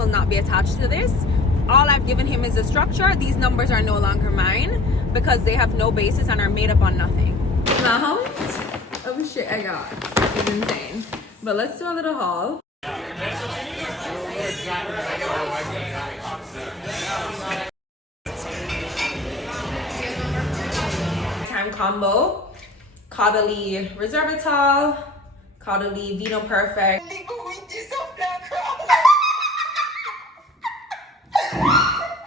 will not be attached to this. All I've given him is a structure. These numbers are no longer mine because they have no basis and are made up on nothing. The amount of shit I got is insane. But let's do a little haul. Time combo: Caudalie Resveratrol, Caudalie Vino Perfect.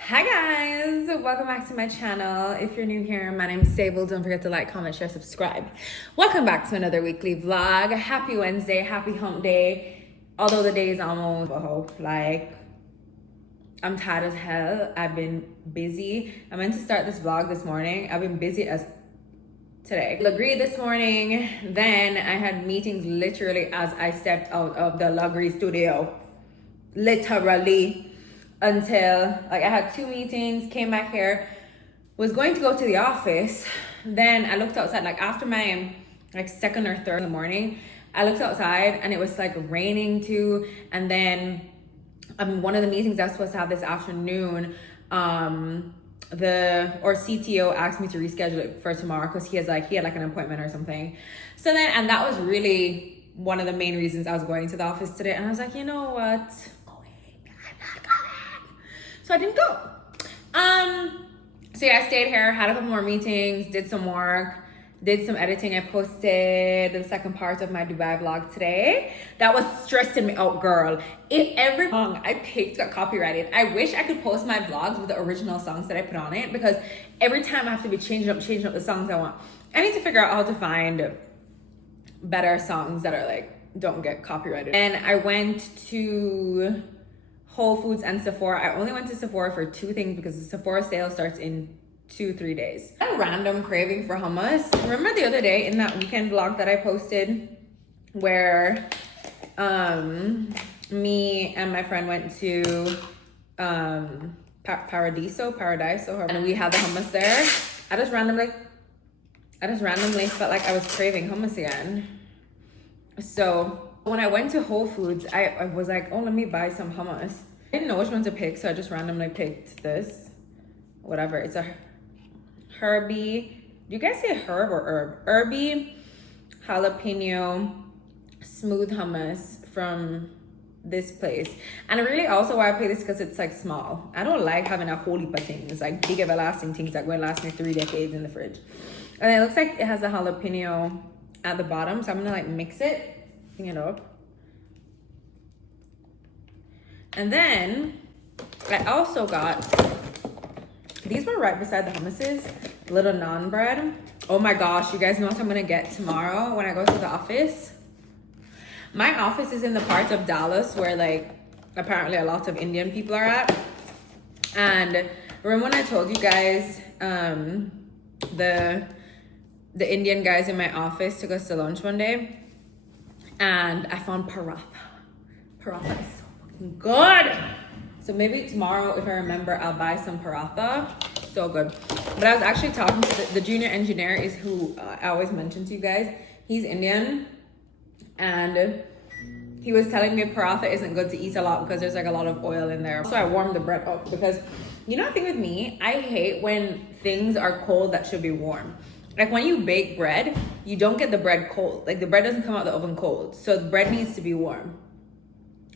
Hi guys, welcome back to my channel. If you're new here, my name is Sable. Don't forget to like, comment, share, subscribe. Welcome back to another weekly vlog. Happy Wednesday, happy hump day. Although the day is almost a hope, like I'm tired as hell. I've been busy. I meant to start this vlog this morning. I've been busy as today. Lagree this morning, then I had meetings literally as I stepped out of the Lagree studio. Literally. Until like I had 2 meetings, came back here, was going to go to the office. Then I looked outside, like after my like second or third in the morning, I looked outside and it was like raining too. And then one of the meetings I was supposed to have this afternoon, the CTO asked me to reschedule it for tomorrow because he had like an appointment or something. So then, and that was really one of the main reasons I was going to the office today. And I was like, you know what? So I didn't go. So yeah, I stayed here, had a couple more meetings, did some work, did some editing. I posted the second part of my Dubai vlog today. That was stressing me out, girl. Every song I picked got copyrighted. I wish I could post my vlogs with the original songs that I put on it, because every time I have to be changing up the songs I want. I need to figure out how to find better songs that are like, don't get copyrighted. And I went to Whole Foods and Sephora. I only went to Sephora for 2 things because the Sephora sale starts in 2-3 days. I had a random craving for hummus. Remember the other day in that weekend vlog that I posted where me and my friend went to Paradiso, and we had the hummus there. I just randomly felt like I was craving hummus again. So when I went to Whole Foods, I was like, oh, let me buy some hummus. I didn't know which one to pick, so I just randomly picked this. Whatever, it's a Herbie. Do you guys say herb or herb? Herbie jalapeno smooth hummus from this place. And really also why I picked this because it's like small. I don't like having a whole heap of things, like big everlasting things that going to last me 3 decades in the fridge. And it looks like it has a jalapeno at the bottom, so I'm gonna like mix it. Clean it up. And then I also got, these were right beside the hummuses, little naan bread. Oh my gosh, you guys know what I'm gonna get tomorrow when I go to the office? My office is in the part of Dallas where like apparently a lot of Indian people are at. And remember when I told you guys the Indian guys in my office took us to lunch one day? And I found paratha. Paratha is so fucking good. So maybe tomorrow, if I remember, I'll buy some paratha. So good. But I was actually talking to the junior engineer is who I always mention to you guys. He's Indian. And he was telling me paratha isn't good to eat a lot because there's like a lot of oil in there. So I warmed the bread up because, you know the thing with me, I hate when things are cold that should be warm. Like when you bake bread, you don't get the bread cold. Like the bread doesn't come out the oven cold. So the bread needs to be warm.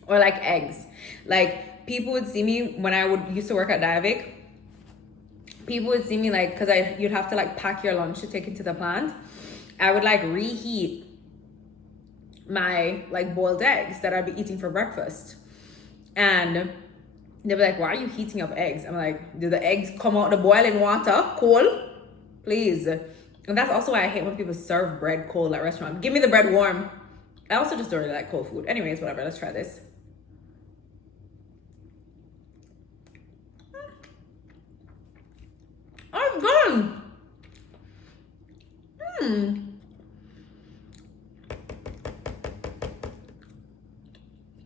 Or like eggs. Like people would see me when I used to work at Diavic. People would see me like, cause you'd have to like pack your lunch to take it to the plant. I would like reheat my like boiled eggs that I'd be eating for breakfast. And they'd be like, why are you heating up eggs? I'm like, do the eggs come out the boiling water cold? Please. And that's also why I hate when people serve bread cold at restaurants. Give me the bread warm. I also just don't really like cold food. Anyways, whatever. Let's try this. Oh, it's good.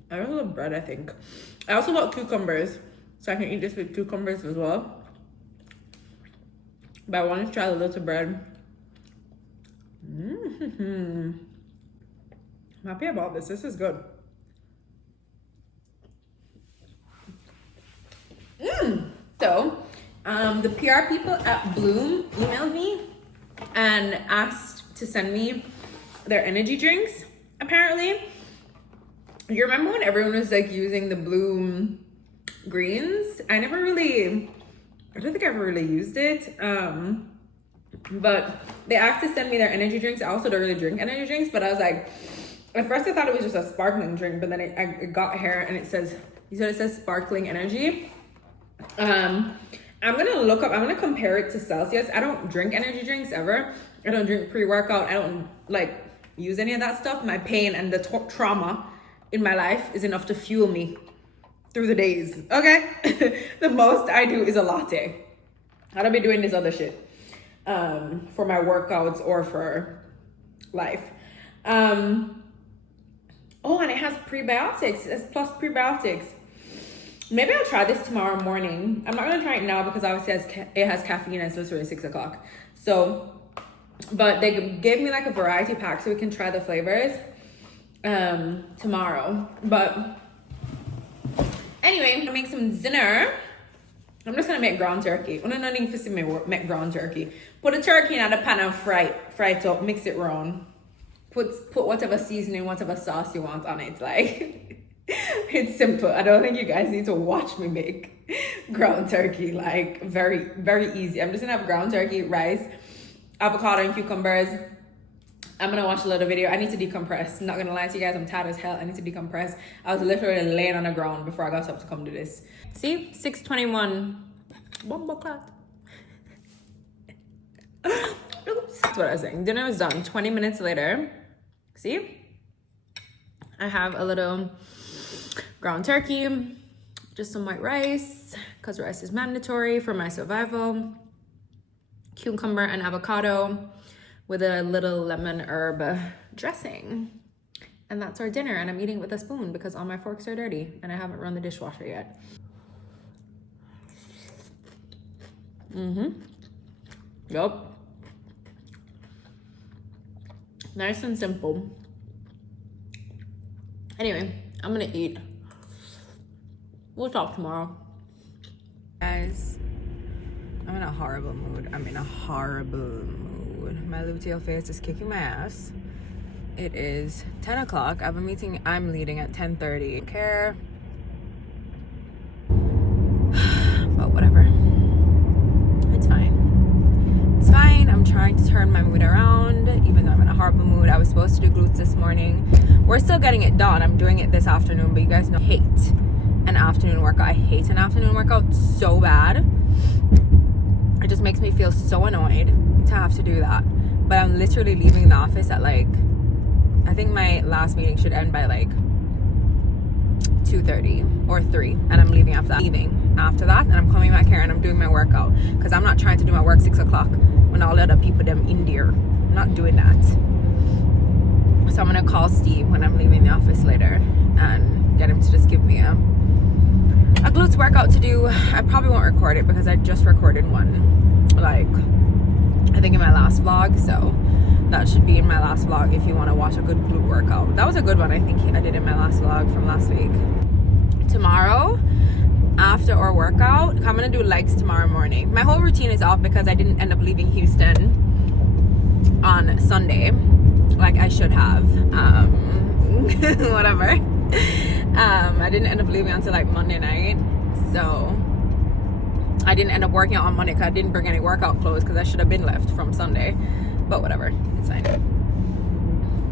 I also love bread, I think. I also bought cucumbers, so I can eat this with cucumbers as well. But I want to try the little bread. I'm happy about this. This is good. So, the PR people at Bloom emailed me and asked to send me their energy drinks, apparently. You remember when everyone was like using the Bloom greens? I don't think I ever really used it. But they asked to send me their energy drinks. I also don't really drink energy drinks, but I was like, at first I thought it was just a sparkling drink, but then I got here and it says sparkling energy. I'm gonna compare it to Celsius. I don't drink energy drinks ever. I don't drink pre-workout. I don't like use any of that stuff. My pain and the trauma in my life is enough to fuel me through the days, okay? The most I do is a latte. I don't be doing this other shit for my workouts or for life. Oh, and it has prebiotics. It's plus prebiotics. Maybe I'll try this tomorrow morning. I'm not gonna try it now because obviously it has caffeine and it's literally 6 o'clock. So, but they gave me like a variety pack so we can try the flavors tomorrow. But anyway, I'm gonna make some dinner. I'm just gonna make ground turkey. I'm not even to make ground turkey. Put the turkey in the pan and fry it up, mix it round. Put whatever seasoning, whatever sauce you want on it. Like, it's simple. I don't think you guys need to watch me make ground turkey. Like, very, very easy. I'm just gonna have ground turkey, rice, avocado, and cucumbers. I'm gonna watch a little video. I need to decompress. Not gonna lie to you guys, I'm tired as hell. I need to decompress. I was literally laying on the ground before I got up to come do this. See, 6:21. Bomba clock. Oops, that's what I was saying. Dinner was done. 20 minutes later. See? I have a little ground turkey, just some white rice, because rice is mandatory for my survival. Cucumber and avocado with a little lemon herb dressing. And that's our dinner. And I'm eating with a spoon because all my forks are dirty and I haven't run the dishwasher yet. Yup. Nice and simple. Anyway, I'm gonna eat. We'll talk tomorrow. Guys, I'm in a horrible mood. My luteal face is kicking my ass. It is 10 o'clock. I have a meeting I'm leading at 10:30. Don't care. But whatever. It's fine. It's fine. I'm trying to turn my mood around, even though I'm in a horrible mood. I was supposed to do glutes this morning. We're still getting it done. I'm doing it this afternoon, but you guys know I hate an afternoon workout. I hate an afternoon workout so bad. It just makes me feel so annoyed to have to do that. But I'm literally leaving the office at like, I think my last meeting should end by like 2:30 or 3, and I'm leaving after that. And I'm coming back here and I'm doing my workout because I'm not trying to do my work 6 o'clock when all the other people them in there. I'm not doing that. So I'm gonna call Steve when I'm leaving the office later and get him to just give me a glutes workout to do. I probably won't record it because I just recorded one, like I think in my last vlog, so that should be in my last vlog if you want to watch a good glute workout. That was a good one. I think I did in my last vlog from last week. Tomorrow, after our workout, I'm gonna do legs tomorrow morning. My whole routine is off because I didn't end up leaving Houston on Sunday like I should have. Whatever. I didn't end up leaving until like Monday night, so I didn't end up working out on Monday because I didn't bring any workout clothes because I should have been left from Sunday. But whatever, it's fine.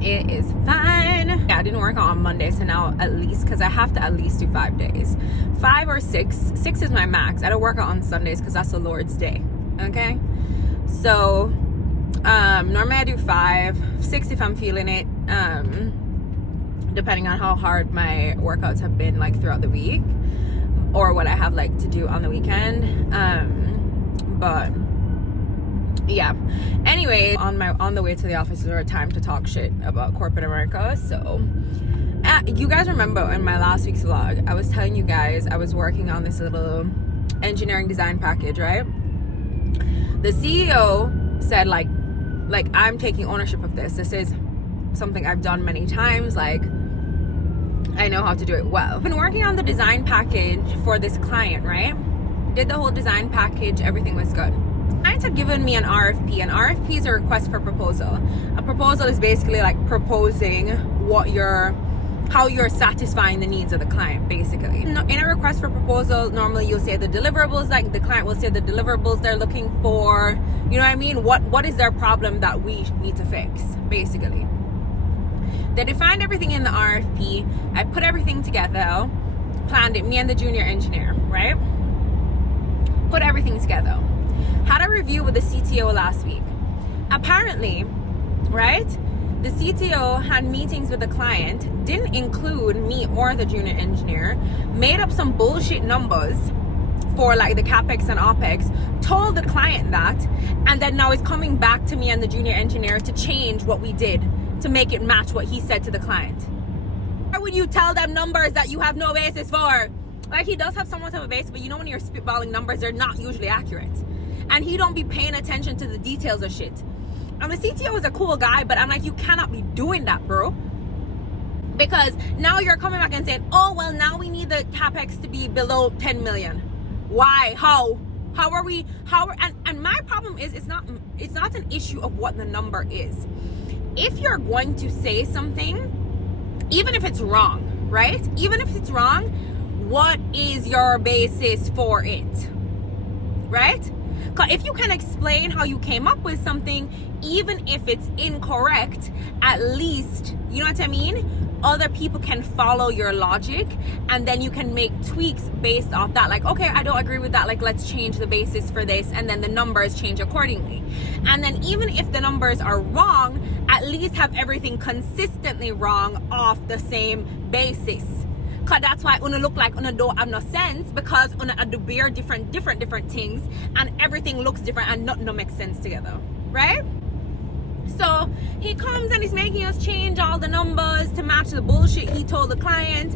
It is fine. Yeah, I didn't work out on Monday, so now at least, because I have to at least do 5 days. 5 or 6. 6 is my max. I don't work out on Sundays because that's the Lord's day. Okay? So, normally I do 5. 6 if I'm feeling it. Depending on how hard my workouts have been like throughout the week. Or what I have like to do on the weekend. But yeah, anyway, on the way to the office is our time to talk shit about corporate America. So you guys remember in my last week's vlog I was telling you guys I was working on this little engineering design package, right? The CEO said like I'm taking ownership of this. This is something I've done many times, like I know how to do it well. I've been working on the design package for this client, right? did the whole design package, everything was good. Clients had given me an RFP. An RFP is a request for proposal. A proposal is basically like proposing how you're satisfying the needs of the client, basically. In a request for proposal, normally you'll say the deliverables, like the client will say the deliverables they're looking for. You know what I mean? What is their problem that we need to fix, basically. They defined everything in the RFP. I put everything together, planned it, me and the junior engineer, right? Put everything together. Had a review with the CTO last week. Apparently, right, the CTO had meetings with the client, didn't include me or the junior engineer, made up some bullshit numbers for like the CapEx and OpEx, told the client that, and then now is coming back to me and the junior engineer to change what we did to make it match what he said to the client. Why would you tell them numbers that you have no basis for? Like, he does have somewhat of a base, but you know when you're spitballing numbers, they're not usually accurate. And he don't be paying attention to the details of shit. And the CTO is a cool guy, but I'm like, you cannot be doing that, bro. Because now you're coming back and saying, oh, well, now we need the CapEx to be below 10 million. Why? How are we, and my problem is, it's not an issue of what the number is. If you're going to say something, even if it's wrong, right? Even if it's wrong, what is your basis for it, right? Because if you can explain how you came up with something, even if it's incorrect, at least, you know what I mean? Other people can follow your logic, and then you can make tweaks based off that. Like, okay, I don't agree with that. Like, let's change the basis for this, and then the numbers change accordingly. And then even if the numbers are wrong, at least have everything consistently wrong off the same basis. Cause that's why una look like una don't have no sense, because una do bear different things, and everything looks different and nothing makes sense together, right? So he comes and he's making us change all the numbers to match the bullshit he told the client.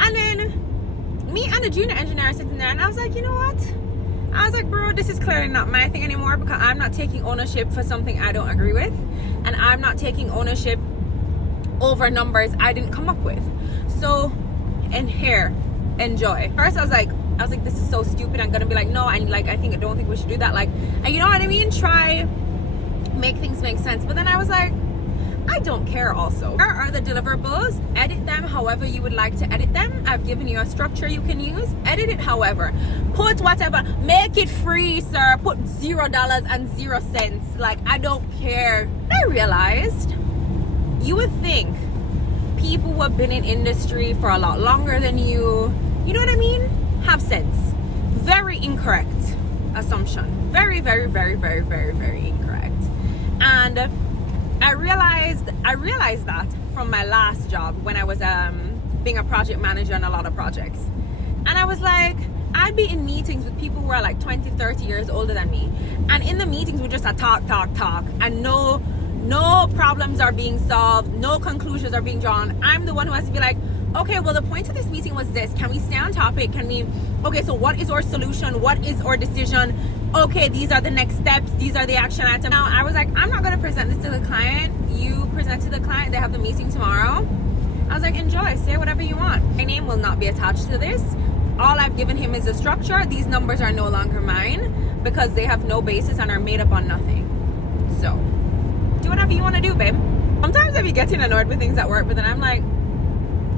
And then me and the junior engineer are sitting there, and I was like, you know what? I was like, bro, this is clearly not my thing anymore, because I'm not taking ownership for something I don't agree with, and I'm not taking ownership over numbers I didn't come up with. So, and here, enjoy. First I was like, this is so stupid. I'm gonna be like, no, I don't think we should do that. Like, and you know what I mean? Try make things make sense. But then I was like, I don't care also. Here are the deliverables. Edit them however you would like to edit them. I've given you a structure you can use. Edit it however. Put whatever. Make it free, sir. Put $0 and 0 cents. Like, I don't care. I realized you would think people who have been in industry for a lot longer than you know what I mean, have sense. Very incorrect assumption. Very, very, very, very, very, very incorrect. And I realized that from my last job when I was being a project manager on a lot of projects. And I was like, I'd be in meetings with people who are like 20, 30 years older than me. And in the meetings, we just talk. And no problems are being solved. No conclusions are being drawn. I'm the one who has to be like, okay, well, the point of this meeting was this. Can we stay on topic? Okay, so what is our solution? What is our decision? Okay, these are the next steps. These are the action items. Now, I was like, I'm not going to present this to the client. You present to the client. They have the meeting tomorrow. I was like, enjoy. Say whatever you want. My name will not be attached to this. All I've given him is a structure. These numbers are no longer mine because they have no basis and are made up on nothing. So, do whatever you want to do, babe. Sometimes I be getting annoyed with things at work, but then I'm like,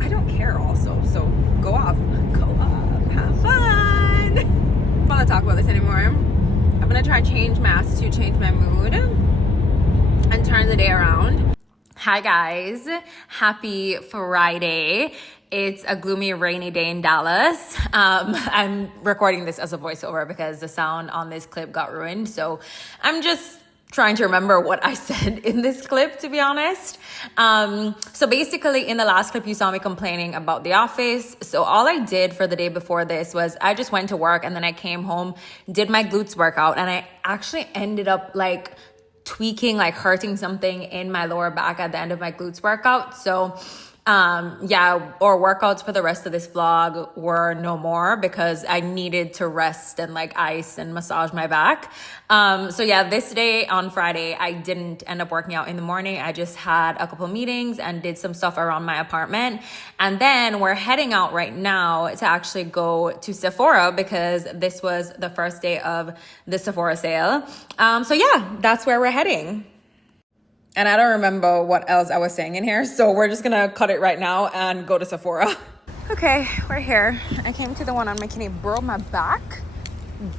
I don't care also. So, go off. Have fun. I don't want to talk about this anymore. I'm going to try change my attitude, change my mood, and turn the day around. Hi guys, happy Friday. It's a gloomy, rainy day in Dallas. I'm recording this as a voiceover because the sound on this clip got ruined. So I'm just trying to remember what I said in this clip, to be honest. So basically in the last clip, you saw me complaining about the office. So all I did for the day before this was I just went to work, and then I came home, did my glutes workout, and I actually ended up like tweaking, like hurting something in my lower back at the end of my glutes workout. So Yeah, or workouts for the rest of this vlog were no more because I needed to rest and like ice and massage my back. So yeah, this day on Friday, I didn't end up working out in the morning. I just had a couple meetings and did some stuff around my apartment. And then we're heading out right now to actually go to Sephora because this was the first day of the Sephora sale. So yeah, that's where we're heading. And I don't remember what else I was saying in here, so we're just gonna cut it right now and go to Sephora. Okay, we're here. I came to the one on McKinney, broke my back.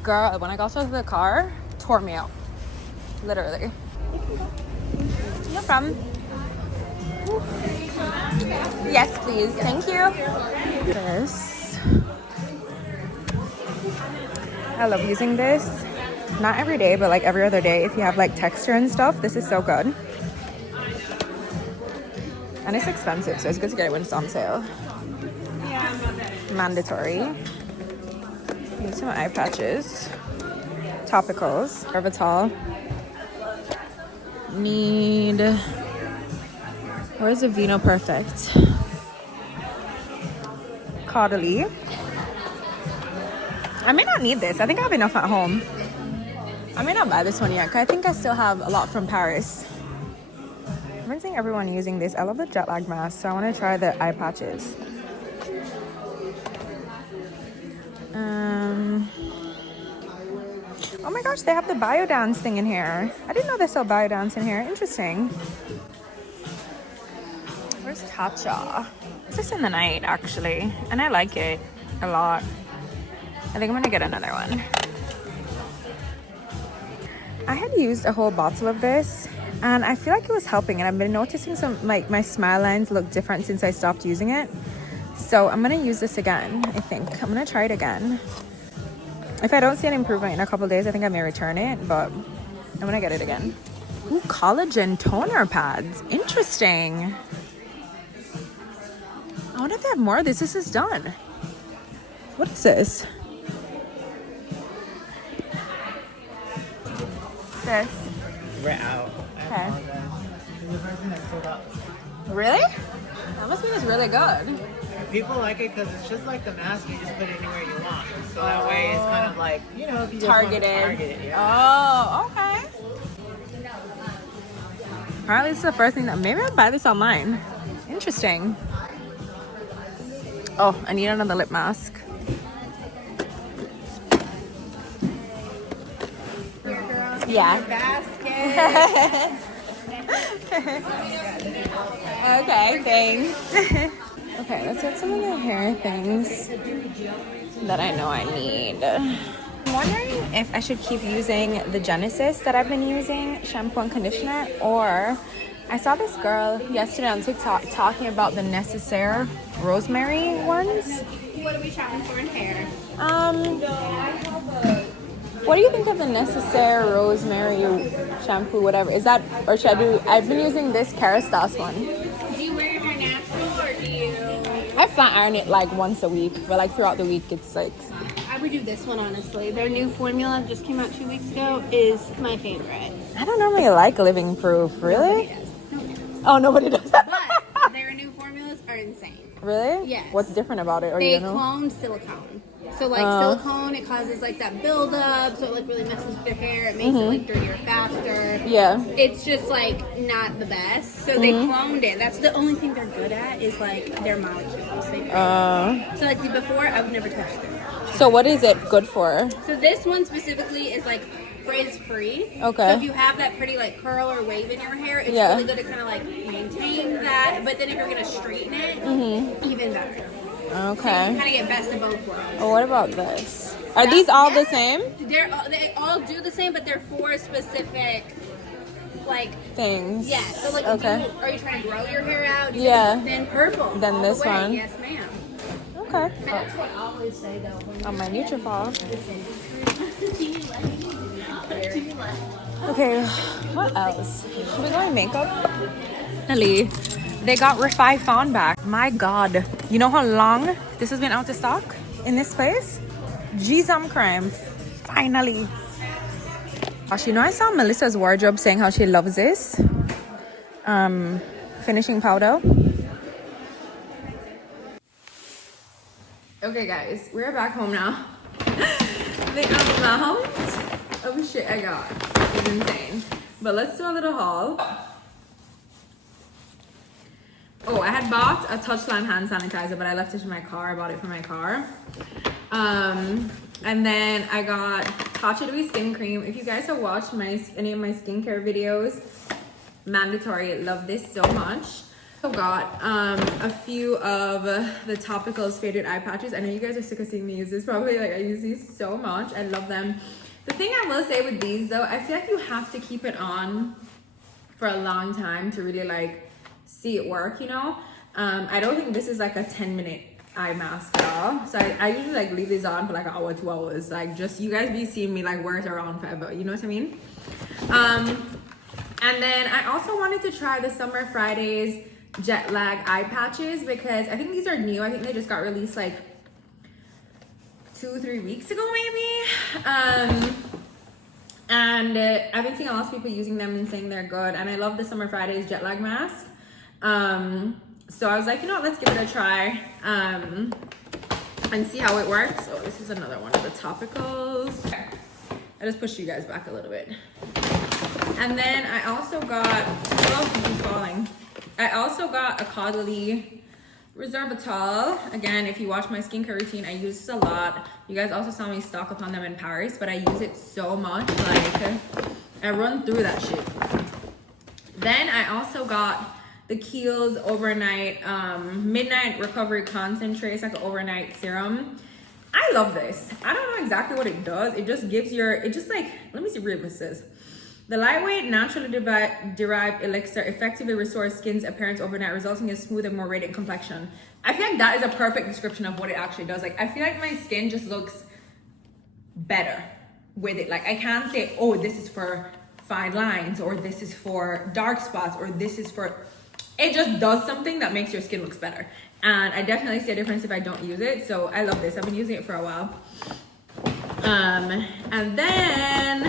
Girl, when I got to the car, tore me out. Literally. No problem. Yes, please. Thank you. This. I love using this. Not every day, but like every other day. If you have like texture and stuff, this is so good. And it's expensive, so it's good to get it when it's on sale. Mandatory. Need some eye patches. Topicals. Orbital. Need... Where's the Vino Perfect? Caudalie. I may not need this. I think I have enough at home. I may not buy this one yet, because I think I still have a lot from Paris. I'm seeing everyone using this. I love the jet lag mask, so I want to try the eye patches. Oh my gosh, they have the biodance thing in here. I didn't know they sell biodance in here. Interesting. Where's Tatcha? It's just in the night, actually, and I like it a lot. I think I'm gonna get another one. I had used a whole bottle of this and I feel like it was helping, and I've been noticing some, like, my smile lines look different since I stopped using it. So I'm gonna use this again. I think I'm gonna try it again. If I don't see an improvement in a couple days, I think I may return it, but I'm gonna get it again. Ooh, collagen toner pads. Interesting. I wonder if they have more of this. This is done. What is this? This. We're out. Okay. The person that sold out. Really? That must mean it's really good. People like it because it's just like the mask. You just put it anywhere you want. So that way it's kind of like, you know, if you just Targeted. want to target it. Yeah. Oh, okay. Apparently this is the first thing that, maybe I'll buy this online. Interesting. Oh, I need another lip mask. Yeah. Basket. Okay, thanks. Okay, let's get some of the hair things that I know I need. I'm wondering if I should keep using the Genesis that I've been using, shampoo and conditioner, or I saw this girl yesterday on TikTok talking about the Necessaire rosemary ones. What are we shopping for in hair? What do you think of the Necessaire rosemary shampoo, whatever? Is that, or should I do, I've been using this Kerastase one. Do you wear your hair natural or do you? I flat iron it like once a week, but like throughout the week it's like... I would do this one, honestly. Their new formula just came out 2 weeks ago is my favorite. I don't normally like Living Proof, really? Nobody does. Oh, nobody does. But their new formulas are insane. Really? Yes. What's different about it? Or They you know? cloned silicone. So like silicone, it causes like that buildup, so it like really messes with your hair. It makes it like dirtier faster. Yeah. It's just like not the best. So they cloned it. That's the only thing they're good at is like their molecules. So like before, I would never touch them. So what is it good for? So this one specifically is like frizz free. Okay. So if you have that pretty like curl or wave in your hair, it's really good to kind of like maintain that. But then if you're gonna straighten it, even better. Okay. So you kind of get best of both worlds. Oh, what about this? Are these all the same They all do the same, but they're for specific like things? yeah. So like, are you trying to grow your hair out? Yeah. Then purple. Then all this the way. one. Yes, ma'am. Okay. That's what I always say though. On my Nutrafol. Okay, what else? Should we go in makeup? Finally, they got Refi Fawn back. My God. You know how long this has been out of stock in this place? Jeez, I'm crying. Finally. Gosh, you know, I saw Melissa's wardrobe saying how she loves this finishing powder. Okay guys, we're back home now. The amount of shit I got is insane. But let's do a little haul. Oh, I had bought a Touchland hand sanitizer, but I left it in my car. I bought it for my car. And then I got Tatcha Dewy skin cream. If you guys have watched any of my skincare videos, mandatory. Love this so much. I got a few of the Topicals faded eye patches. I know you guys are sick of seeing me use this. Probably like I use these so much. I love them. The thing I will say with these though, I feel like you have to keep it on for a long time to really like see it work, you know. I don't think this is like a 10-minute eye mask at all. So I usually like leave these on for like an hour, 2 hours. Like just you guys be seeing me like wear it around forever, you know what I mean? And then I also wanted to try the Summer Fridays jet lag eye patches because I think these are new. I think they just got released like 2-3 weeks ago maybe. And I've been seeing a lot of people using them and saying they're good, and I love the Summer Fridays jet lag mask. So I was like, you know what, let's give it a try and see how it works. So this is another one of the topicals. Okay. I just pushed you guys back a little bit. And then I also got, I also got a Caudalie Resveratrol. Again, if you watch my skincare routine, I use this a lot. You guys also saw me stock up on them in Paris, but I use it so much. Like, I run through that shit. Then I also got the Kiehl's overnight midnight recovery concentrate. It's like an overnight serum. I love this. I don't know exactly what it does. It just gives your, it just like, let me see what this says. The lightweight, naturally derived elixir effectively restores skin's appearance overnight, resulting in a smooth and more radiant complexion. I feel like that is a perfect description of what it actually does. Like, I feel like my skin just looks better with it. Like, I can't say, oh, this is for fine lines, or this is for dark spots, or this is for... It just does something that makes your skin looks better. And I definitely see a difference if I don't use it. So I love this. I've been using it for a while. And then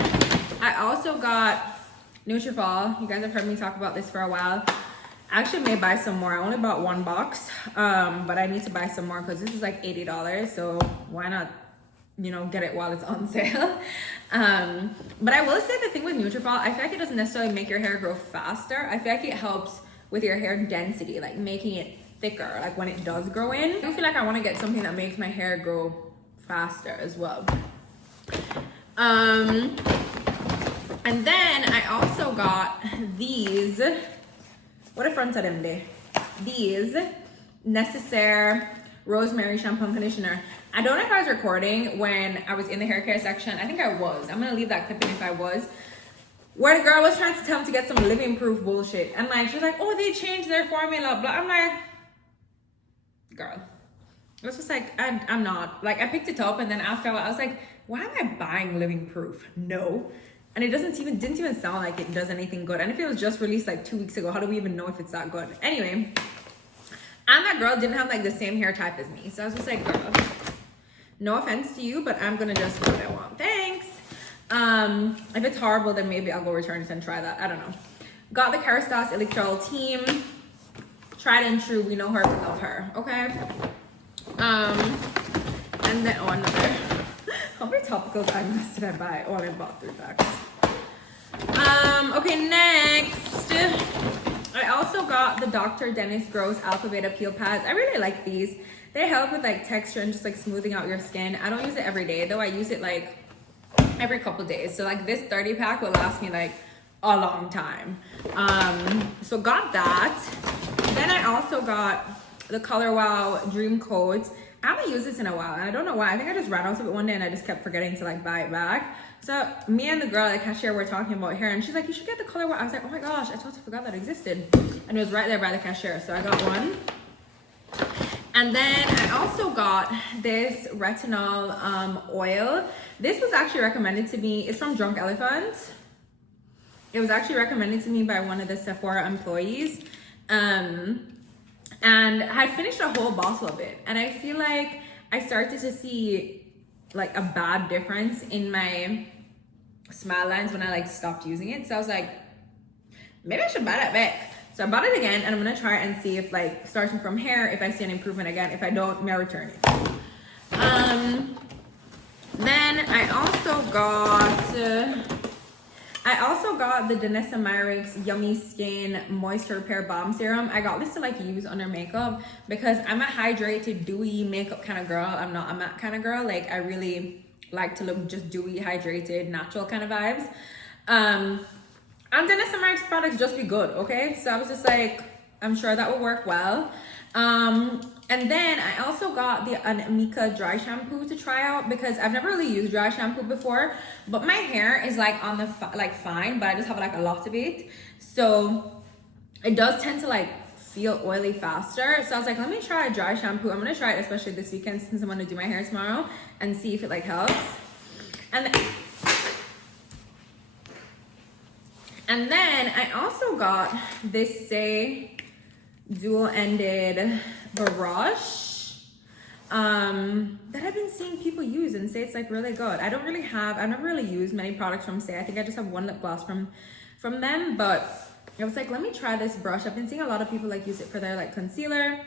I also got Nutrafol. You guys have heard me talk about this for a while. I actually may buy some more. I only bought 1 box, but I need to buy some more because this is like $80. So why not, you know, get it while it's on sale? But I will say the thing with Nutrafol, I feel like it doesn't necessarily make your hair grow faster. I feel like it helps with your hair density, like making it thicker, like when it does grow in. I do feel like I want to get something that makes my hair grow faster as well. And then I also got these, what a front of them day. These Necessaire Rosemary Shampoo and Conditioner. I don't know if I was recording when I was in the hair care section. I think I was. I'm gonna leave that clip in if I was. Where the girl was trying to tell me to get some living proof bullshit. And like, she was like, oh, they changed their formula, blah. I'm like, girl. It was just like, I'm not. Like, I picked it up and then after a while, I was like, why am I buying living proof? No. And it didn't even sound like it does anything good. And if it was just released like 2 weeks ago, how do we even know if it's that good? Anyway, and that girl didn't have like the same hair type as me. So I was just like, girl, no offense to you, but I'm gonna just do what I want. Thanks. If it's horrible, then maybe I'll go return it and try that. I don't know. Got the Kerastase Electoral Team. Tried and true. We know her. We love her. Okay. And then, oh, another. How many topicals eye masks did I buy? Oh, I bought 3 packs. Okay, next. I also got the Dr. Dennis Gross Alpha Beta Peel Pads. I really like these. They help with like texture and just like smoothing out your skin. I don't use it every day though. I use it like every couple days. So like this 30 pack will last me like a long time. So got that. Then I also got the Color Wow Dream Coats. I haven't used this in a while and I don't know why. I think I just ran out of it one day and I just kept forgetting to like buy it back. So me and the girl at the cashier were talking about hair and she's like, you should get the Color Wow. I was like, oh my gosh, I totally forgot that existed. And it was right there by the cashier. So I got one. And then I also got this retinol oil. This was actually recommended to me. It's from Drunk Elephant. It was actually recommended to me by one of the Sephora employees. And I finished a whole bottle of it. And I feel like I started to see like a bad difference in my smile lines when I like stopped using it. So I was like, maybe I should buy that back. So I bought it again and I'm gonna try and see if like starting from hair, if I see an improvement again. If I don't, may I return it. Then I also got the Danessa Myricks Yummy Skin Moisture Repair Balm Serum. I got this to like use under makeup because I'm a hydrated, dewy makeup kind of girl. I'm not a matte kind of girl. Like I really like to look just dewy, hydrated, natural kind of vibes. And Danessa Myricks products just be good, okay? So I was just like, I'm sure that will work well. And then I also got an Amika dry shampoo to try out because I've never really used dry shampoo before, but my hair is like on the fine, but I just have like a lot of it, so it does tend to like feel oily faster. So I was like, let me try a dry shampoo. I'm gonna try it especially this weekend since I'm gonna do my hair tomorrow and see if it like helps. And then I also got this dual-ended brush that I've been seeing people use and say it's like really good. I've never really used many products from Say. I think I just have one lip gloss from them, but I was like, let me try this brush. I've been seeing a lot of people like use it for their like concealer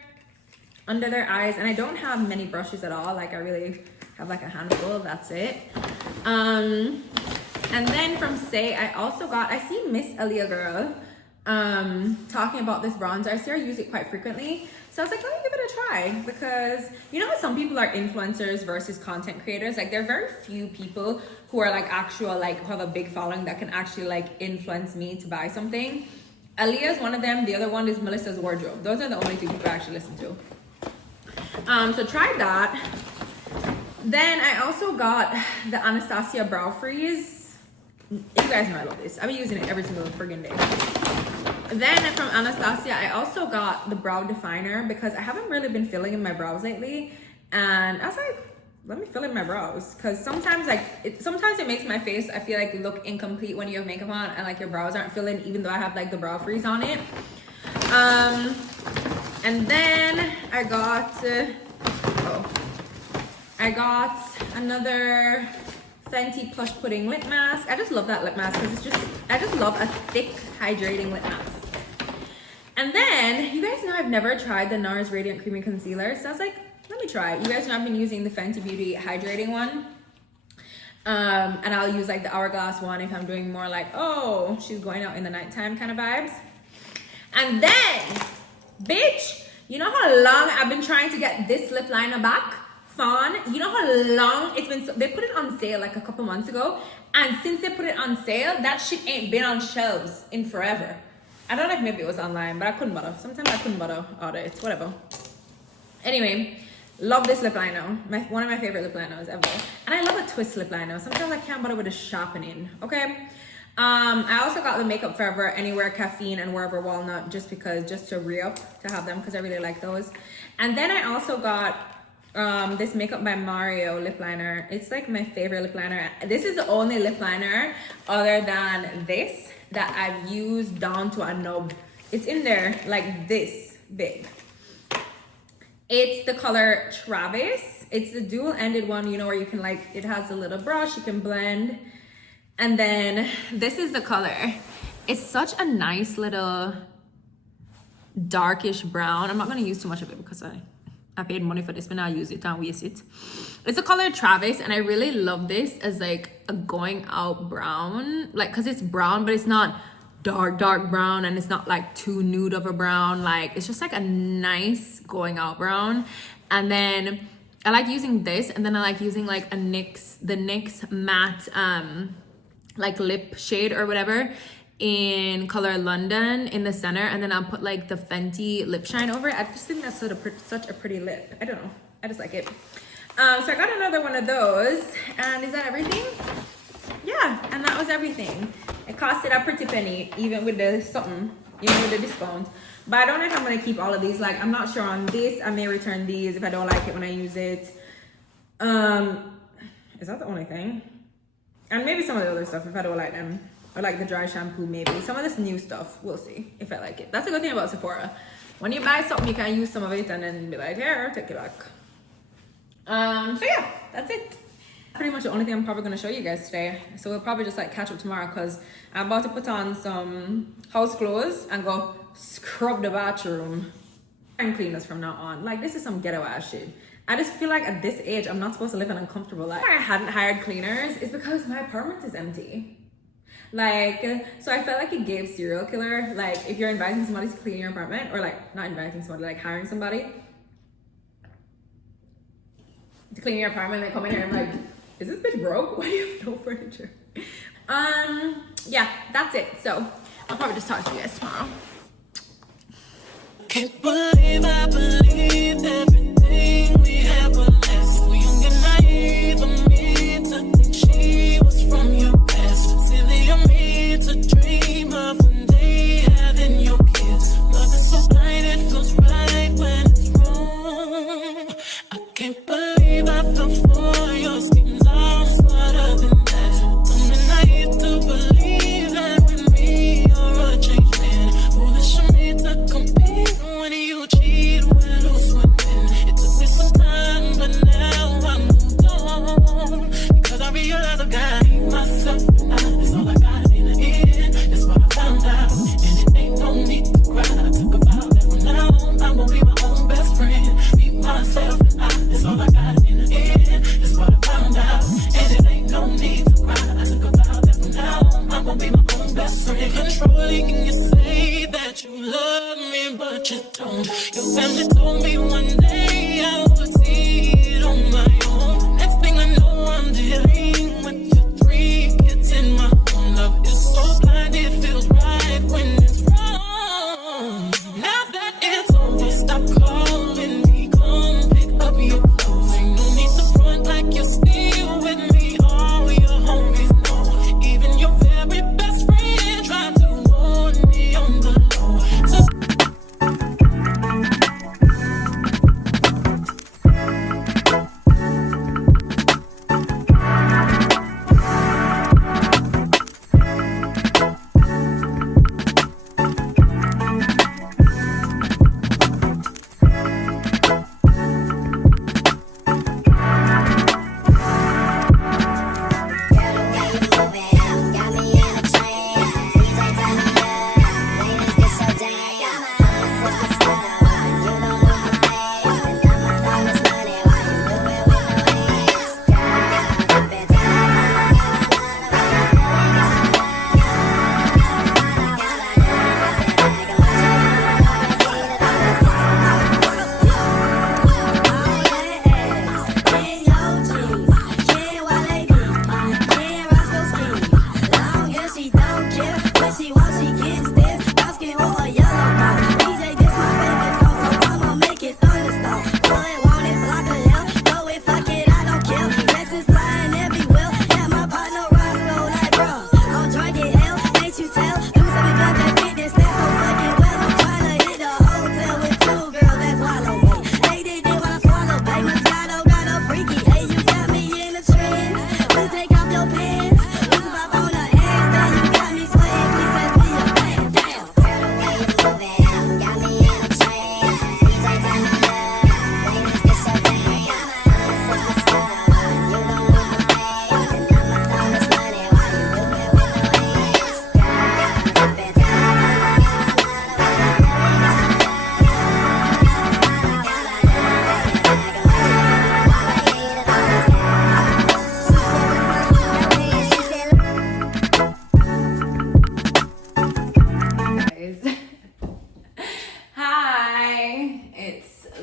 under their eyes, and I don't have many brushes at all. Like I really have like a handful, that's it. And then from Say, I see Miss Aaliyah Girl talking about this bronzer. I see her use it quite frequently, so I was like, let me give it a try, because you know how some people are influencers versus content creators. Like there are very few people who are like actual, like who have a big following that can actually like influence me to buy something. Aaliyah is one of them. The other one is Melissa's Wardrobe. Those are the only two people I actually listen to. So try that. Then I also got the Anastasia Brow Freeze. You guys know I love this. I've been using it every single friggin' day. Then from Anastasia, I also got the brow definer because I haven't really been filling in my brows lately, and I was like, let me fill in my brows, because sometimes it makes my face, I feel like, look incomplete when you have makeup on and like your brows aren't filling even though I have like the brow freeze on it. And then I got another Fenty Plush Pudding lip mask. I just love that lip mask because I just love a thick hydrating lip mask. And then you guys know I've never tried the NARS Radiant Creamy Concealer, so I was like, let me try it. You guys know I've been using the Fenty Beauty hydrating one, and I'll use like the Hourglass one if I'm doing more like, oh, she's going out in the nighttime kind of vibes. And then, bitch, you know how long I've been trying to get this lip liner back? Fawn, you know how long it's been? They put it on sale like a couple months ago, and since they put it on sale, that shit ain't been on shelves in forever. I don't know if maybe it was online, but I couldn't bother. Sometimes I couldn't bother order it, whatever. Anyway, love this lip liner. One of my favorite lip liners ever. And I love a twist lip liner. Sometimes I can't bother with the sharpening, okay? I also got the Makeup Forever Anywhere Caffeine and Wherever Walnut just to re-up to have them because I really like those. And then I also got this Makeup by Mario lip liner. It's like my favorite lip liner. This is the only lip liner other than this that I've used down to a nub. It's in there like this big. It's the color Travis. It's the dual-ended one, you know, where you can like, it has a little brush, you can blend. And then this is the color. It's such a nice little darkish brown. I'm not gonna use too much of it because I paid money for this, but now I use it, don't waste it. It's the color Travis, and I really love this as like a going out brown, like, cause it's brown, but it's not dark brown, and it's not like too nude of a brown. Like, it's just like a nice going out brown. And then I like using this, and then I like using like the NYX matte like lip shade or whatever in color London in the center, and then I'll put like the Fenty lip shine over it. I just think that's such a pretty lip. I don't know, I just like it. So I got another one of those, and is that everything? Yeah, and that was everything. It costed a pretty penny, even with the something, even with the discount. But I don't know if I'm gonna keep all of these. Like, I'm not sure on this. I may return these if I don't like it when I use it. Is that the only thing? And maybe some of the other stuff if I don't like them. Or like the dry shampoo, maybe. Some of this new stuff, we'll see if I like it. That's a good thing about Sephora. When you buy something, you can use some of it and then be like, here, take it back. So yeah, that's it. Pretty much the only thing I'm probably gonna show you guys today. So we'll probably just like catch up tomorrow because I'm about to put on some house clothes and go scrub the bathroom and clean this from now on. Like, this is some ghetto ass shit. I just feel like at this age, I'm not supposed to live an uncomfortable life. Why I hadn't hired cleaners is because my apartment is empty. Like, so I felt like it gave serial killer, like if you're inviting somebody to clean your apartment, or like not inviting somebody, like hiring somebody to clean your apartment, they come in here and I'm like, is this bitch broke? Why do you have no furniture? Yeah, that's it. So I'll probably just talk to you guys tomorrow. Can't believe I believed everything we had was less. We young and naive of me to think she was from your past. Silly of me to dream of one day having your kids. Love is so blind, it feels right when it's wrong. I can't believe I fell for your schemes. I'm smarter than that. I'm naive to believe that with me you're a changed man. Foolish of me to compete when you cheat, when who's winning. It took me some time, but now I moved on. Because I realize I got myself, that's all I got in the end. That's what I found out, and it ain't no need to cry. I took a vow that from now on I'm gonna be my own best friend. Be myself, that's all I got in the end. That's what I found out, and it ain't no need to cry. I took a vow that from now on I'm gonna be my own best friend. Controlling, you say that you love me, but you don't. Your family told me one day I would see it on my own. Next thing I know, I'm dealing with your 3 kids in my own. Love is so blind, it feels right when it's wrong. Now that it's over, stop calling me. Come pick up your clothes. Ain't no need to front like you're still with me. All your homies know. Even your very best friend tried to warn me on the low. So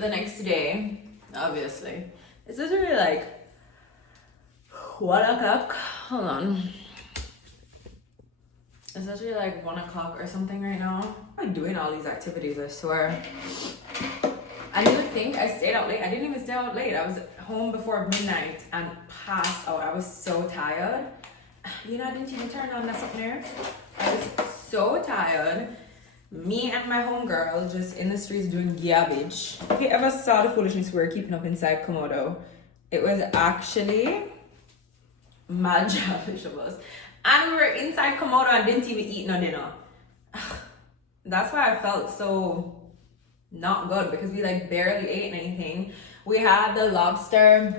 The next day, obviously. It's literally like 1 o'clock. Hold on. It's literally like 1 o'clock or something right now. I'm doing all these activities, I swear. I didn't think I stayed out late. I didn't even stay out late. I was home before midnight and passed out. I was so tired. You know, I didn't even turn on that up there. I was so tired. Me and my homegirl just in the streets doing garbage. If you ever saw the foolishness we were keeping up inside Komodo, it was actually mad childish of us. And we were inside Komodo and didn't even eat no dinner. That's why I felt so not good, because we like barely ate anything. We had the lobster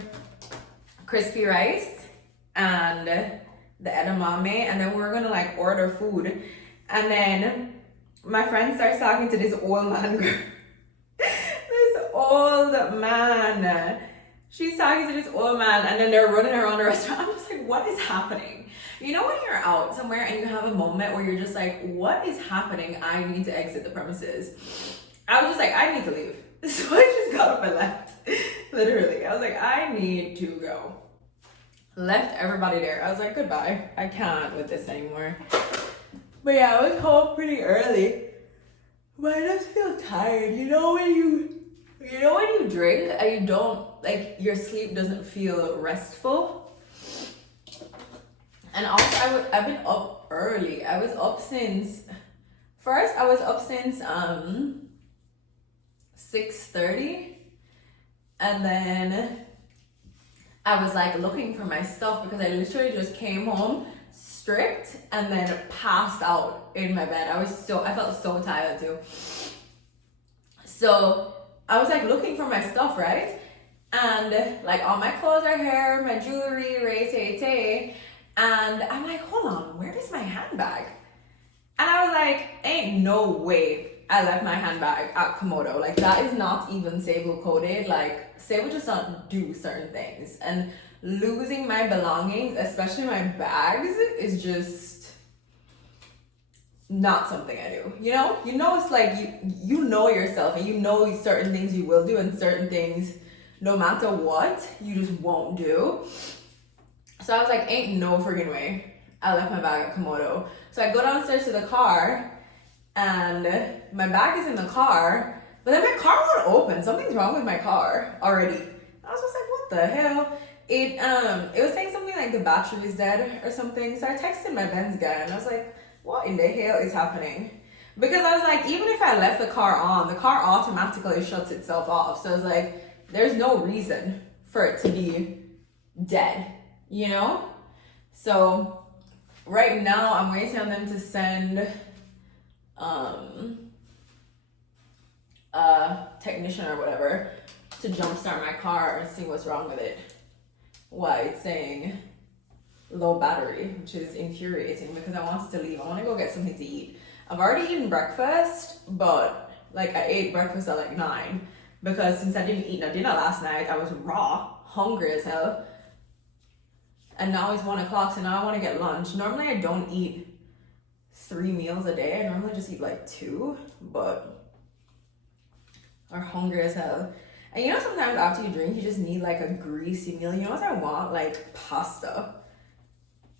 crispy rice and the edamame, and then we were gonna like order food, and then my friend starts talking to this old man. This old man, she's talking to this old man, and then they're running around the restaurant. I'm just like, what is happening? You know when you're out somewhere and you have a moment where you're just like, what is happening? I need to exit the premises. I was just like, I need to leave. So I just got up and left. Literally. I was like, I need to go. Left everybody there. I was like, goodbye. I can't with this anymore. But yeah, I was home pretty early. But I just feel tired. You know when you drink and you don't, like, your sleep doesn't feel restful. And also I've been up early. I was up since 6:30, and then I was like looking for my stuff because I literally just came home, stripped, and then passed out in my bed. I felt so tired too. So I was like looking for my stuff, right? And like all my clothes are here, my jewelry, Ray. And I'm like, hold on, where is my handbag? And I was like, ain't no way I left my handbag at Komodo. Like, that is not even Sable coded. Like, Sable just don't do certain things. And losing my belongings, especially my bags, is just not something I do. You know? You know, it's like you know yourself, and you know certain things you will do and certain things, no matter what, you just won't do. So I was like, ain't no friggin' way I left my bag at Komodo. So I go downstairs to the car, and my bag is in the car, but then my car won't open. Something's wrong with my car already. I was just like, what the hell? It was saying something like the battery is dead or something. So I texted my Benz guy, and I was like, what in the hell is happening? Because I was like, even if I left the car on, the car automatically shuts itself off. So I was like, there's no reason for it to be dead, you know? So right now I'm waiting on them to send a technician or whatever to jumpstart my car and see what's wrong with it. Why it's saying low battery, which is infuriating because I wanted to leave. I want to go get something to eat. I've already eaten breakfast, but like I ate breakfast at like 9 because since I didn't eat no dinner last night, I was raw, hungry as hell. And now it's 1 o'clock, so now I want to get lunch. Normally I don't eat 3 meals a day. I normally just eat like 2, but I'm hungry as hell. And you know, sometimes after you drink, you just need like a greasy meal. You know what I want? Like pasta.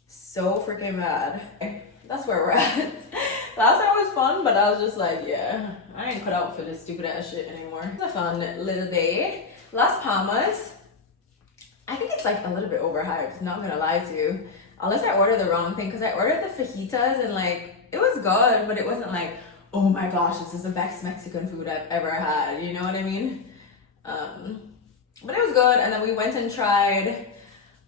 So freaking bad. That's where we're at. Last time was fun, but I was just like, yeah, I ain't cut out for this stupid ass shit anymore. It's a fun little day. Las Palmas. I think it's like a little bit overhyped, not gonna lie to you. Unless I ordered the wrong thing, because I ordered the fajitas and like, it was good, but it wasn't like, oh my gosh, this is the best Mexican food I've ever had. You know what I mean? But it was good. And then we went and tried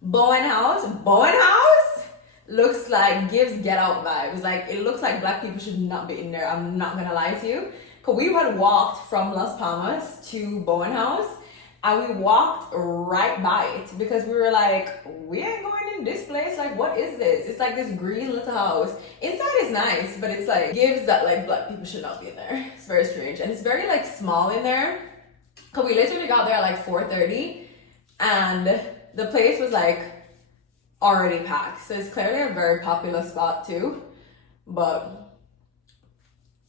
Bowen House. Bowen House looks like, gives Get Out vibes. Like, it looks like black people should not be in there. I'm not gonna lie to you. Because we had walked from Las Palmas to Bowen House, and we walked right by it because we were like, we ain't going in this place. Like, what is this? It's like this green little house. Inside is nice, but it's like, gives that like black people should not be in there. It's very strange. And it's very like small in there. Cause we literally got there at like 4:30 and the place was like already packed. So it's clearly a very popular spot too, but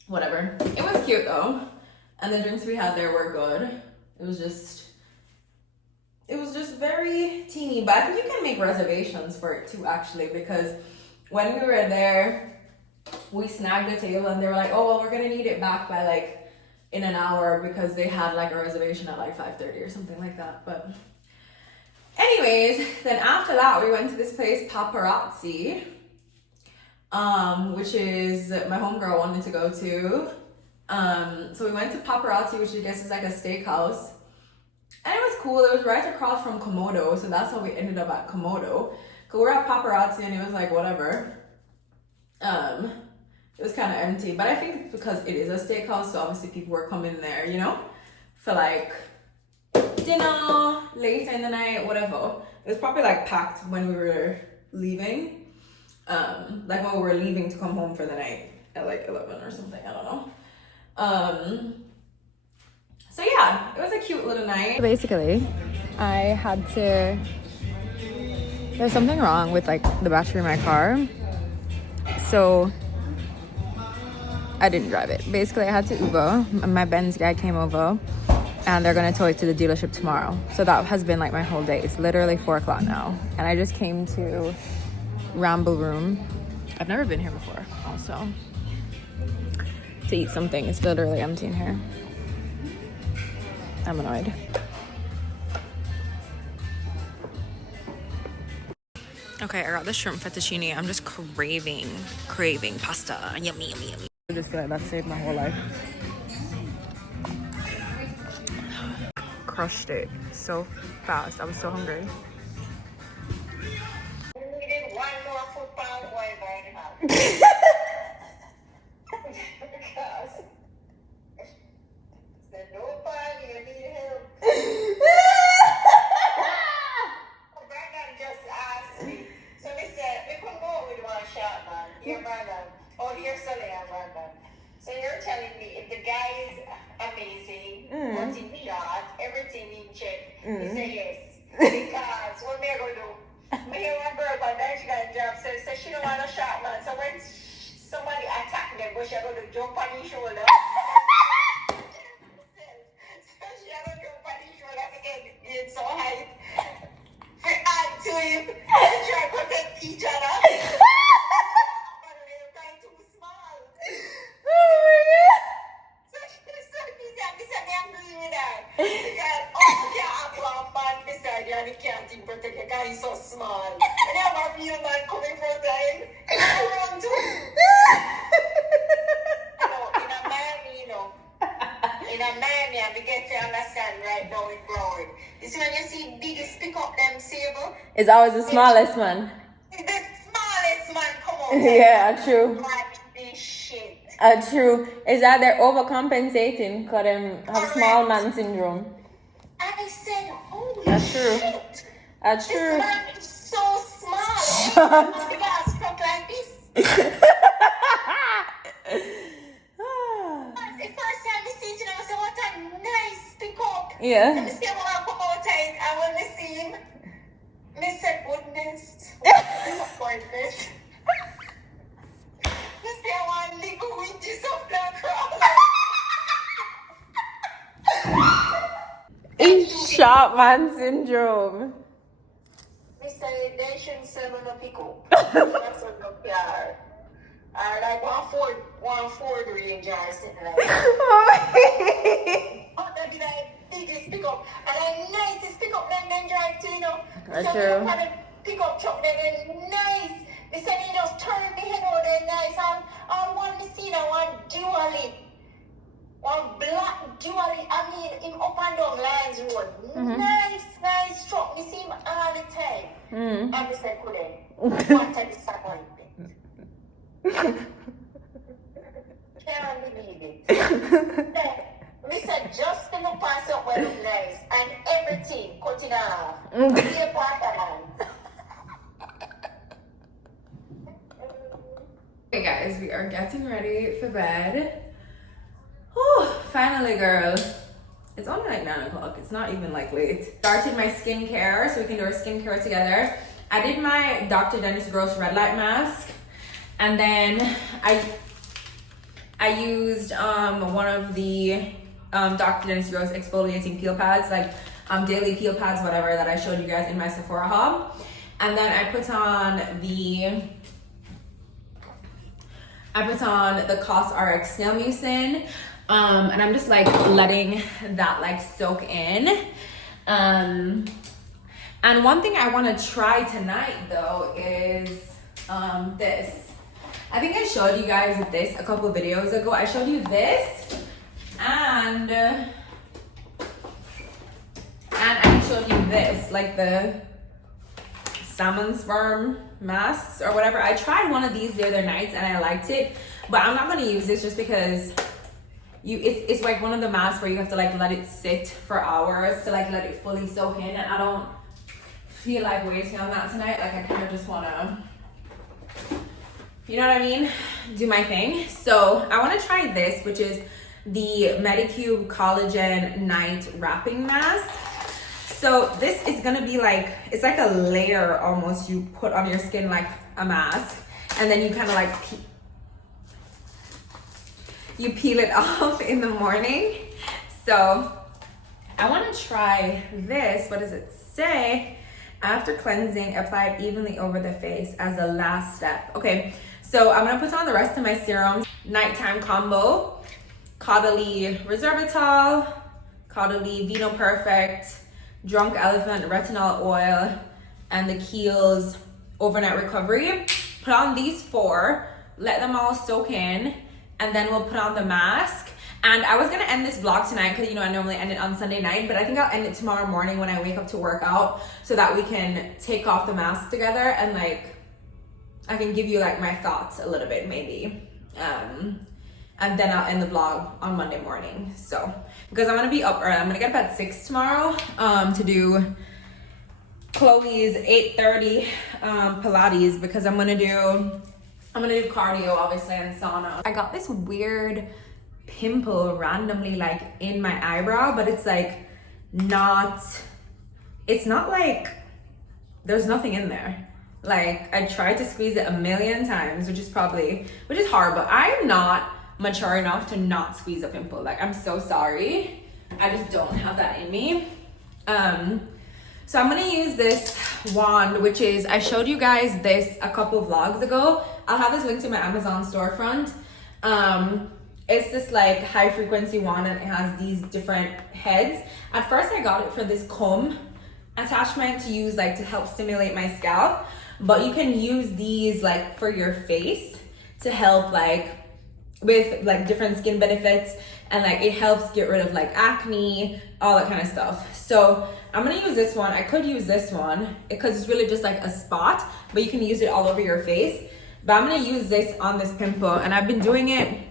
whatever. It was cute though. And the drinks we had there were good. It was just very teeny, but I think you can make reservations for it too actually, because when we were there, we snagged a table and they were like, oh, well, we're gonna need it back by like in an hour because they had like a reservation at like 5:30 or something like that. But anyways, then after that we went to this place Paparazzi, which is my homegirl wanted to go to. So we went to Paparazzi, which I guess is like a steakhouse, and it was cool. It was right across from Komodo, so that's how we ended up at Komodo. Cause we're at Paparazzi and it was like whatever. It was kind of empty, but I think because it is a steakhouse, so obviously people were coming there, you know, for like dinner, later in the night, whatever. It was probably like packed when we were leaving, like when we were leaving to come home for the night at like 11 or something, I don't know. So yeah, it was a cute little night. Basically, I had to, there's something wrong with like the battery in my car, so I didn't drive it. Basically, I had to Uber. My Benz guy came over and they're gonna tow it to the dealership tomorrow. So that has been like my whole day. It's literally 4 o'clock now. And I just came to Ramble Room. I've never been here before also. To eat something. It's literally empty in here. I'm annoyed. Okay, I got the shrimp fettuccine. I'm just craving pasta. Yummy, yummy, yummy. I just feel like that saved my whole life. Crushed it so fast. I was so hungry. So you're telling me if the guy is amazing, what's in the yard, everything in check, you say yes. Because what me going to do? Me hear one girl, but then she got a job, so she don't want a shot man. So when somebody attack them, but she going to jump on his shoulder. So she going to jump on his shoulder to get so high. For add to him, to try to protect each other. He's so small. And I have a real man coming for a time. And I run to him. In a Miami, I begin to understand right now in Broward. You see when you see biggest pick up them sable? It's always the smallest man. It's the smallest man, come on. Yeah, true. This shit. True. Is that they're overcompensating because they have small man syndrome. I said, holy That's true. shit. That's true. This man is so small. He got stuck like this. The first time I see him, I said, what a nice pick up. Yeah. And I see him when I come outside, and when I see him, I said, goodness, what disappointment. I see I want little winches of black It's short man syndrome. I say, they shouldn't sell on a pick up. That's what the car. Or like one Ford Range or something like that. Oh, that'd be like biggest pickup. And the nicest pickup them drive to, you know. That's so true. when you pickup truck, they're nice. They said, you know, turn me head over there nice. I want to see that one dually. One black dually. I mean, in up and down Lines Road. Nice truck. You see him all the time. And I said, couldn't. What a disappointment. Can't believe it. We said just to look pass up where look nice and everything cut it off. Be a part. Okay guys, we are getting ready for bed. Whew, finally girl. It's only like 9 o'clock. It's not even like late. Started my skincare so we can do our skincare together. I did my Dr. Dennis Gross red light mask. And then I used one of the Dr. Dennis Gross exfoliating peel pads, like daily peel pads, whatever, that I showed you guys in my Sephora haul. And then I put on the COS RX Snail Mucin. And I'm just like letting that like soak in. And one thing I want to try tonight though is this. I think I showed you guys this a couple of videos ago. I showed you this and I showed you this, like the salmon sperm masks or whatever. I tried one of these the other night and I liked it, but I'm not going to use this just because it's like one of the masks where you have to like let it sit for hours to like let it fully soak in, and I don't feel like wasting on that tonight. Like I kind of just want to, you know what I mean, do my thing. So I want to try this, which is the Medicube Collagen Night Wrapping Mask. So this is gonna be like, it's like a layer almost you put on your skin like a mask, and then you kind of like you peel it off in the morning. So I want to try this. What does it say? After cleansing, apply it evenly over the face as a last step. Okay, so I'm gonna put on the rest of my serums. Nighttime combo: Caudalie Resveratrol, Caudalie Vino Perfect, Drunk Elephant Retinol Oil, and the Kiehl's Overnight Recovery. Put on these 4, let them all soak in, and then we'll put on the mask. And I was gonna end this vlog tonight because, you know, I normally end it on Sunday night, but I think I'll end it tomorrow morning when I wake up to work out, so that we can take off the mask together and like I can give you like my thoughts a little bit maybe. And then I'll end the vlog on Monday morning. So because I'm gonna be up early, I'm gonna get up at 6 tomorrow to do Chloe's 8:30 Pilates, because I'm gonna do cardio obviously and sauna. I got this weird pimple randomly like in my eyebrow, but it's like it's not like there's nothing in there. Like I tried to squeeze it a million times, which is hard, but I'm not mature enough to not squeeze a pimple. Like I'm so sorry, I just don't have that in me. So I'm gonna use this wand, which is, I showed you guys this a couple vlogs ago. I'll have this linked to my Amazon storefront. It's this like high frequency wand, and it has these different heads. At first I got it for this comb attachment to use like to help stimulate my scalp, but you can use these like for your face to help like with like different skin benefits, and like it helps get rid of like acne, all that kind of stuff. So I'm gonna use this one. I could use this one because it's really just like a spot, but you can use it all over your face. But I'm gonna use this on this pimple, and I've been doing it.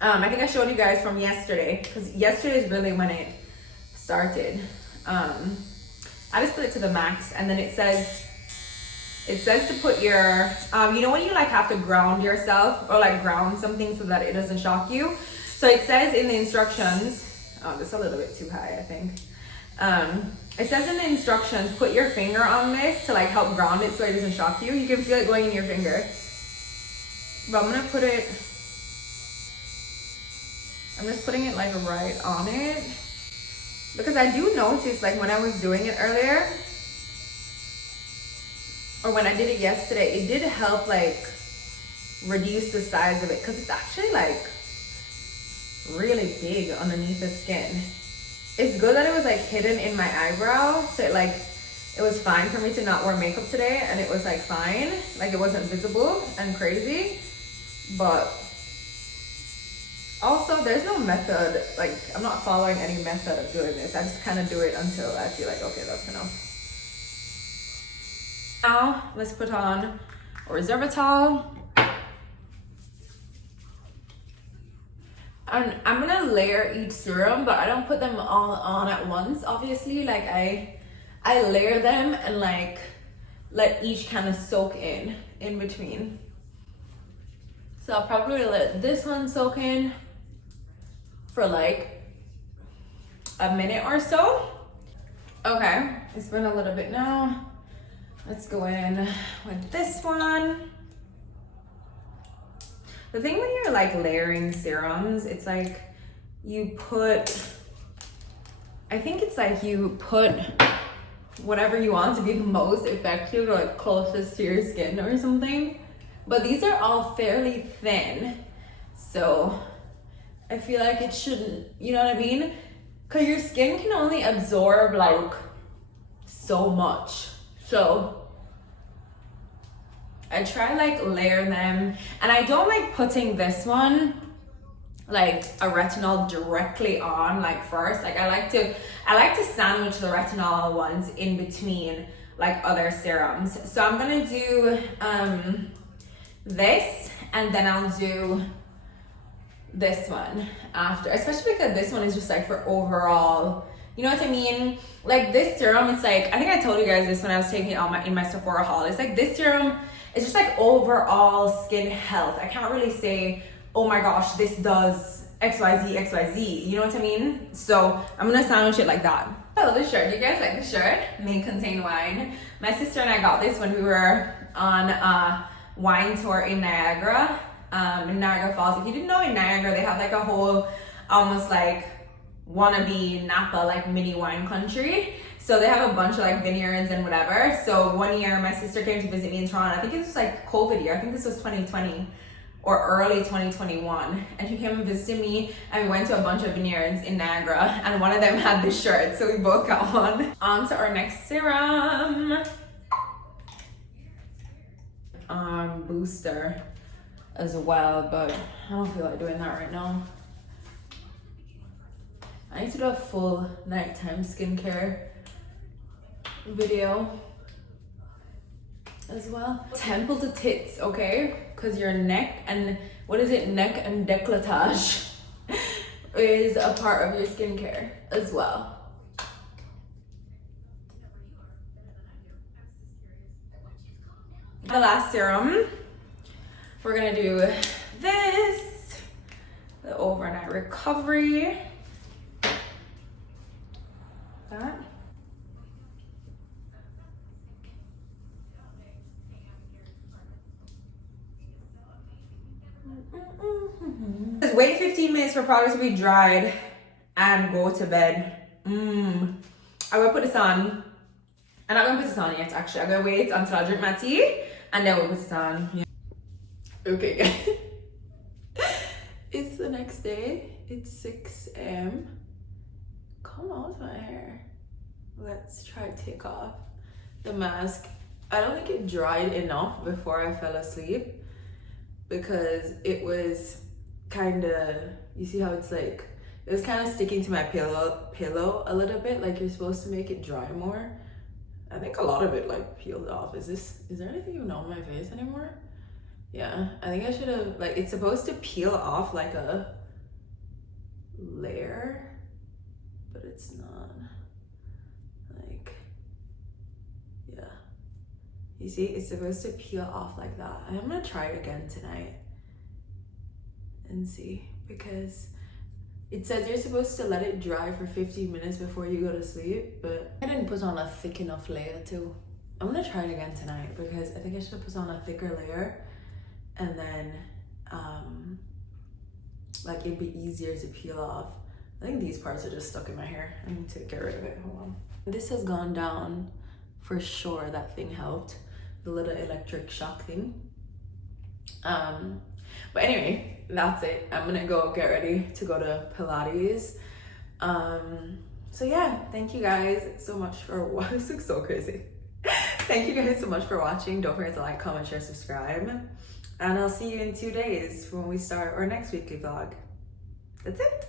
I think I showed you guys from yesterday, because yesterday is really when it started. I just put it to the max, and then it says to put your, you know when you like have to ground yourself or like ground something so that it doesn't shock you? So it says in the instructions, oh, this is a little bit too high, I think. It says in the instructions, put your finger on this to like help ground it so it doesn't shock you. You can feel it going in your finger. But I'm just putting it like right on it, because I do notice like when I was doing it earlier, or when I did it yesterday, it did help like reduce the size of it, because it's actually like really big underneath the skin. It's good that it was like hidden in my eyebrow, so it was fine for me to not wear makeup today, and it was like fine, like it wasn't visible and crazy. But also there's no method, like I'm not following any method of doing this. I just kind of do it until I feel like, okay, that's enough. Now let's put on Resveratrol. And I'm gonna layer each serum, but I don't put them all on at once, obviously. Like I layer them and like let each kind of soak in between. So I'll probably let this one soak in for like a minute or so. Okay, it's been a little bit now. Let's go in with this one. The thing when you're like layering serums, it's like you put whatever you want to be the most effective or like closest to your skin or something. But these are all fairly thin, so I feel like it shouldn't, you know what I mean? Because your skin can only absorb like so much. So I try like layer them, and I don't like putting this one like a retinol directly on like first. Like I like to sandwich the retinol ones in between like other serums. So I'm gonna do this, and then I'll do this one after, especially because this one is just like for overall, you know what I mean? Like this serum, it's like, I think I told you guys this when I was taking it in my Sephora haul. It's like this serum, it's just like overall skin health. I can't really say, oh my gosh, this does XYZ, you know what I mean? So I'm gonna sandwich it like that. I love this shirt. Do you guys like the shirt? May contain wine. My sister and I got this when we were on a wine tour in Niagara Falls. If you didn't know, in Niagara they have like a whole almost like wannabe Napa like mini wine country. So they have a bunch of like vineyards and whatever. So one year my sister came to visit me in Toronto. I think it was like COVID year. I think this was 2020 or early 2021. And she came and visited me and we went to a bunch of vineyards in Niagara and one of them had this shirt. So we both got one. On to our next serum. Booster as well, but I don't feel like doing that right now. I need to do a full nighttime skincare video as well. Temple to tits, okay? Because your neck and neck and décolletage is a part of your skincare as well. The last serum, we're gonna do this, the overnight recovery. That. Wait 15 minutes for products to be dried and go to bed. I'm gonna put this on. I'm not gonna put this on yet, actually. I'm gonna wait until I drink my tea and then we'll put this on. Yeah. Okay, guys. It's the next day. It's 6 a.m. Come on with my hair. Let's try to take off the mask. I don't think it dried enough before I fell asleep because it was kind of, you see how it's like, it was kind of sticking to my pillow a little bit, like you're supposed to make it dry more. I think a lot of it like peeled off. Is there anything even on my face anymore? Yeah, I think I should have, like, it's supposed to peel off like a layer, but it's not. Like, yeah. You see, it's supposed to peel off like that. I'm gonna try it again tonight and see, because it says you're supposed to let it dry for 15 minutes before you go to sleep, but I didn't put on a thick enough layer too. I'm gonna try it again tonight because I think I should have put on a thicker layer and then like it'd be easier to peel off. I think these parts are just stuck in my hair. I need to get rid of it. Hold on. This has gone down for sure. That thing helped. The little electric shock thing. But anyway, that's it. I'm gonna go get ready to go to Pilates. So yeah, thank you guys so much for this looks so crazy. Thank you guys so much for watching. Don't forget to like, comment, share, subscribe. And I'll see you in 2 days when we start our next weekly vlog. That's it.